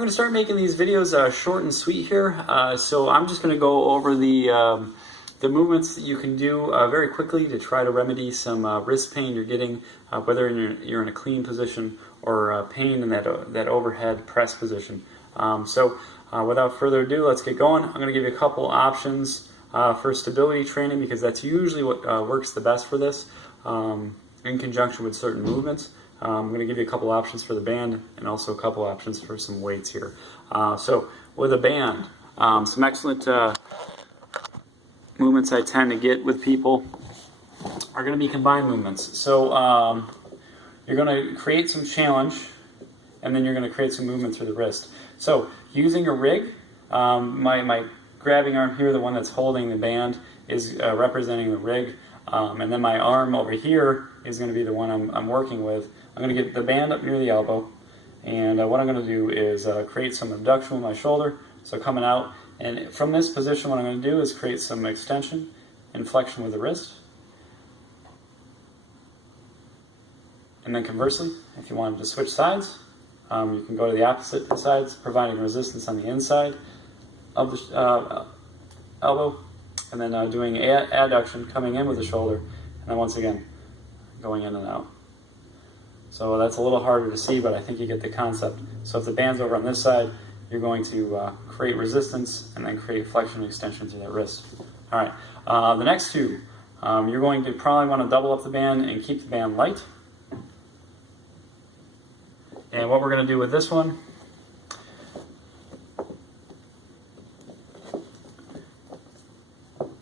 I'm going to start making these videos short and sweet here. So I'm just going to go over the movements that you can do very quickly to try to remedy some wrist pain you're getting, whether you're in a clean position or pain in that overhead press position. Without further ado, let's get going. I'm going to give you a couple options for stability training, because that's usually what works the best for this in conjunction with certain movements. I'm going to give you a couple options for the band and also a couple options for some weights here. So with a band, some excellent movements I tend to get with people are going to be combined movements. So you're going to create some challenge, and then you're going to create some movement through the wrist. So using a rig, my grabbing arm here, the one that's holding the band, is representing the rig, and then my arm over here is going to be the one I'm working with. I'm going to get the band up near the elbow, and what I'm going to do is create some abduction with my shoulder, so coming out, and from this position what I'm going to do is create some extension and flexion with the wrist. And then conversely, if you wanted to switch sides, you can go to the opposite sides, providing resistance on the inside of the elbow, and then doing adduction, coming in with the shoulder, and then once again going in and out. So that's a little harder to see, but I think you get the concept. So if the band's over on this side, you're going to create resistance and then create flexion and extension through that wrist. All right, the next two, you're going to probably want to double up the band and keep the band light. And what we're going to do with this one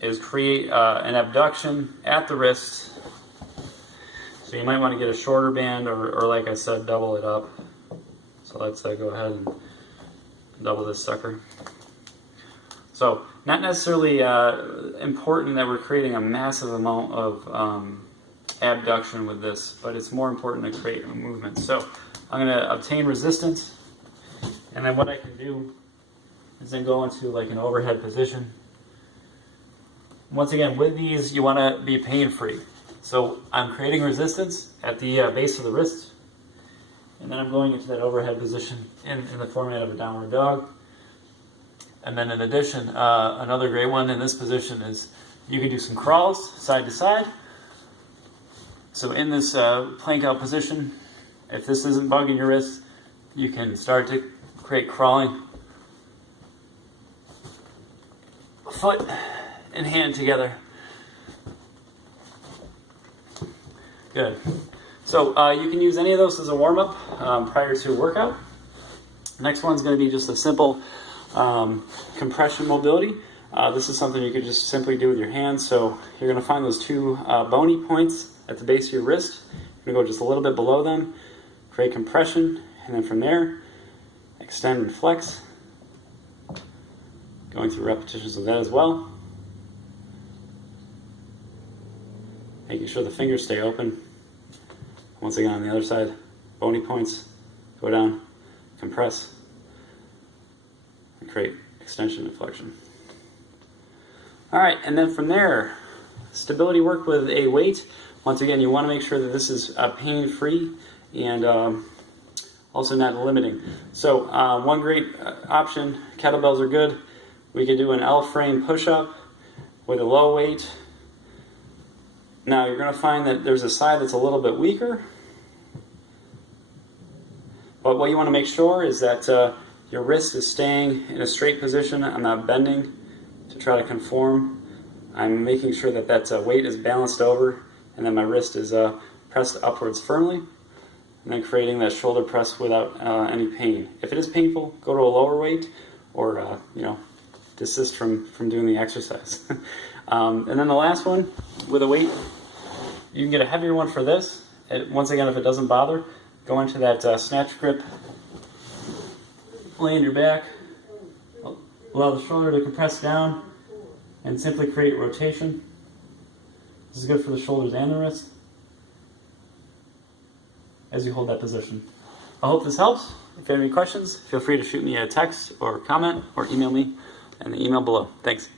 is create an abduction at the wrist. So you might want to get a shorter band, or like I said, double it up. So let's go ahead and double this sucker. So not necessarily important that we're creating a massive amount of abduction with this, but it's more important to create a movement. So I'm going to obtain resistance, and then what I can do is then go into like an overhead position. Once again, with these, you want to be pain-free. So I'm creating resistance at the base of the wrist, and then I'm going into that overhead position in the format of a downward dog. And then in addition, another great one in this position is you can do some crawls side to side. So in this plank out position, if this isn't bugging your wrist, you can start to create crawling. Foot and hand together. Good. So you can use any of those as a warm-up prior to a workout. Next one's going to be just a simple compression mobility. This is something you could just simply do with your hands. So you're going to find those two bony points at the base of your wrist. You're going to go just a little bit below them, create compression, and then from there, extend and flex. Going through repetitions of that as well. Making sure the fingers stay open. Once again, on the other side, bony points, go down, compress, and create extension and flexion. All right, and then from there, stability work with a weight. Once again, you want to make sure that this is pain-free and also not limiting. So one great option, kettlebells are good. We could do an L-frame push-up with a low weight. Now you're going to find that there's a side that's a little bit weaker, but what you want to make sure is that your wrist is staying in a straight position. I'm not bending to try to conform. I'm making sure that that weight is balanced over, and then my wrist is pressed upwards firmly, and then creating that shoulder press without any pain. If it is painful, go to a lower weight, or desist from doing the exercise. And then the last one, with a weight, you can get a heavier one for this. Once again, if it doesn't bother, go into that snatch grip, lay on your back, allow the shoulder to compress down, and simply create rotation. This is good for the shoulders and the wrist as you hold that position. I hope this helps. If you have any questions, feel free to shoot me a text or comment or email me in the email below. Thanks.